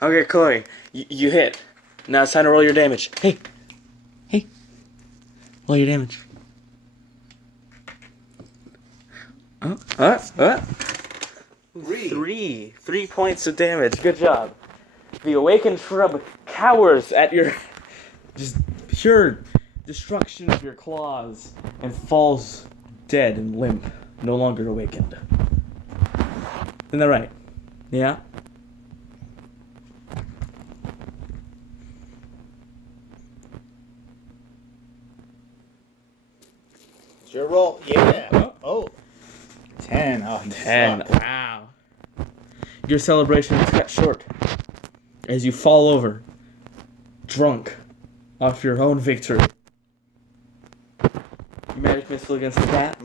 Okay, Chloe, you hit. Now it's time to roll your damage. Hey, roll your damage. Three points of damage. Good job. The awakened shrub cowers at your just pure destruction of your claws and falls dead and limp, no longer awakened. Isn't that right? Yeah? It's your roll. Yeah. Oh. 10. Oh, 10. Wow. Your celebration is cut short as you fall over, drunk, off your own victory. Magic missile against the cat.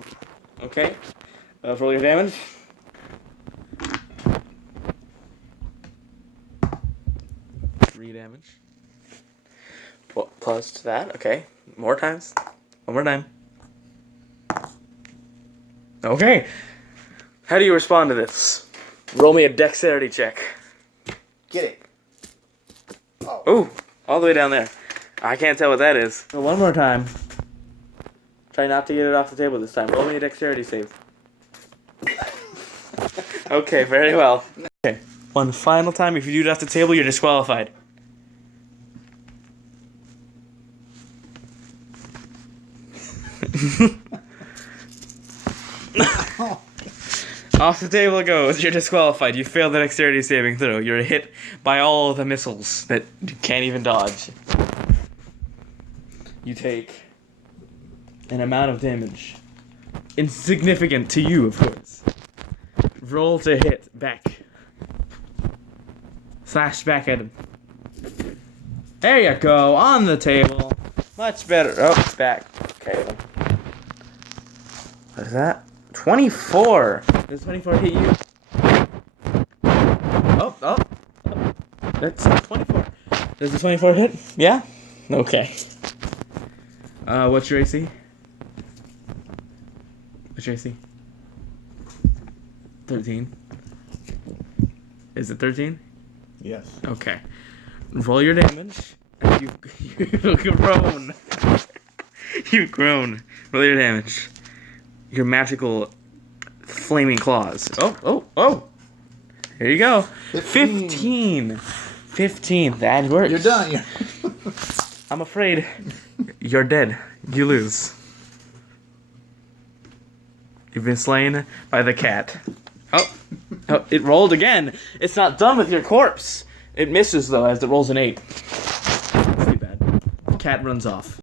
Okay. Roll your damage. Three damage. Plus to that. Okay. More times. One more time. Okay. How do you respond to this? Roll me a dexterity check. Get it. Oh. Ooh, all the way down there. I can't tell what that is. So one more time. Try not to get it off the table this time. Roll me a dexterity save. Okay, very well. Okay, one final time. If you do it off the table, you're disqualified. Off the table it goes. You're disqualified. You failed the dexterity saving throw. You're hit by all of the missiles that you can't even dodge. You take an amount of damage. Insignificant to you, of course. Roll to hit. Back. Slash back at him. There you go. On the table. Much better. Oh, it's back. Okay then. What is that? 24. Does 24 hit you? Oh. That's 24. Does the 24 hit? Yeah? Okay. What's your AC? What's your AC? 13. Is it 13? Yes. Okay. Roll your damage. You groan. You groan. Roll your damage. Your magical flaming claws. Oh. Here you go. 15. 15. That works. You're done. I'm afraid you're dead. You lose. You've been slain by the cat. Oh, it rolled again. It's not done with your corpse. It misses, though, as it rolls an 8. That's too bad. The cat runs off.